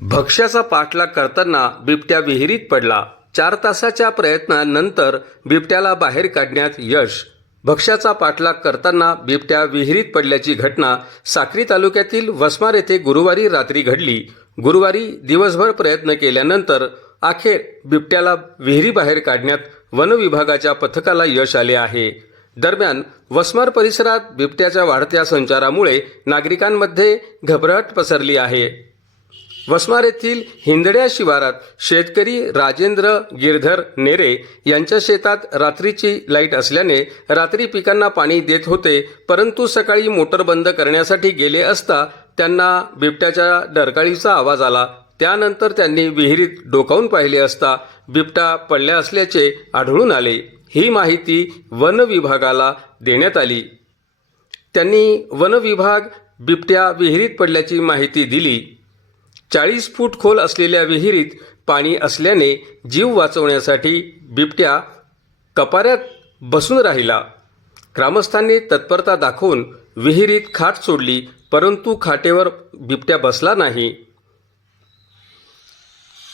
भक्ष्याचा पाठलाग करताना बिबट्या विहिरीत पडला. 4 तासाच्या प्रयत्नानंतर बिबट्याला बाहेर काढण्यात यश. भक्ष्याचा पाठलाग करताना बिबट्या विहिरीत पडल्याची घटना साक्री तालुक्यातील वसमार येथे गुरुवारी रात्री घडली. गुरुवारी दिवसभर प्रयत्न केल्यानंतर अखेर बिबट्याला विहिरीबाहेर काढण्यात वन विभागाच्या पथकाला यश आले आहे. दरम्यान वसमार परिसरात बिबट्याच्या वाढत्या संचारामुळे नागरिकांमध्ये घबराट पसरली आहे. वसमार येथील हिंदड्या शिवारात शेतकरी राजेंद्र गिरधर नेरे यांच्या शेतात रात्रीची लाईट असल्याने रात्री पिकांना पाणी देत होते, परंतु सकाळी मोटर बंद करण्यासाठी गेले असता त्यांना बिबट्याच्या डरकाळीचा आवाज आला. त्यानंतर त्यांनी विहिरीत डोकावून पाहिले असता बिबटा पडला असल्याचे आढळून आले. ही माहिती वन विभागाला देण्यात आली. त्यांनी वन विभाग बिबट्या विहिरीत पडल्याची माहिती दिली. 40 फूट खोल असलेल्या विहिरीत पाणी असल्याने जीव वाचवण्यासाठी बिबट्या कपाऱ्यात बसून राहिला. ग्रामस्थांनी तत्परता दाखवून विहिरीत खाट सोडली, परंतु खाटेवर बिबट्या बसला नाही.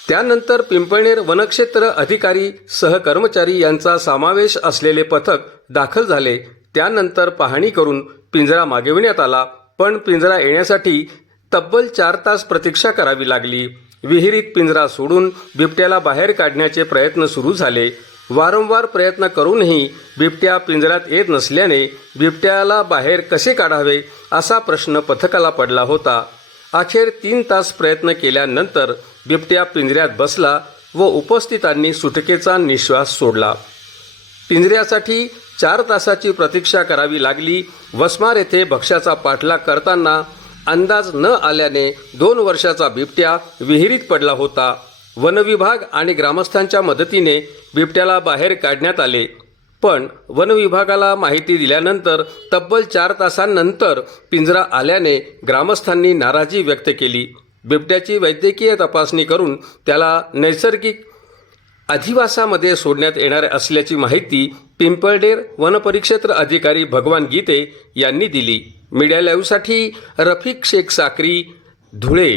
त्यानंतर पिंपळनेर वनक्षेत्र अधिकारी सहकर्मचारी यांचा समावेश असलेले पथक दाखल झाले. त्यानंतर पाहणी करून पिंजरा मागविण्यात आला, पण पिंजरा येण्यासाठी तब्बल 4 तास प्रतीक्षा करावी लागली. विहिरीत पिंजरा सोडून बिबट्याला बाहेर काढण्याचे प्रयत्न सुरू झाले. वारंवार प्रयत्न करूनही बिबट्या पिंजऱ्यात येत नसल्याने बिबट्याला बाहेर कसे काढावे असा प्रश्न पथकाला पडला होता. अखेर 3 तास प्रयत्न केल्यानंतर बिबट्या पिंजऱ्यात बसला व उपस्थितांनी सुटकेचा निश्वास सोडला. पिंजऱ्यासाठी 4 तासाची प्रतीक्षा करावी लागली. वसमार येथे भक्ष्याचा पाठलाग करताना अंदाज न आल्याने 2 वर्षाचा बिबट्या विहिरीत पडला होता. वन विभाग आणि ग्रामस्थांच्या मदतीने बिबट्याला बाहेर काढण्यात आले, पण वन विभागाला माहिती दिल्यानंतर तब्बल 4 तासांनंतर पिंजरा आल्याने ग्रामस्थांनी नाराजी व्यक्त केली. बिबट्याची वैद्यकीय तपासणी करून त्याला नैसर्गिक अधिवासामध्ये सोडण्यात येणार असल्याची माहिती पिंपळनेर वनपरिक्षेत्र अधिकारी भगवान गीते यांनी दिली. मीडिया लाईव्हसाठी रफिक शेख साक्री, धुळे.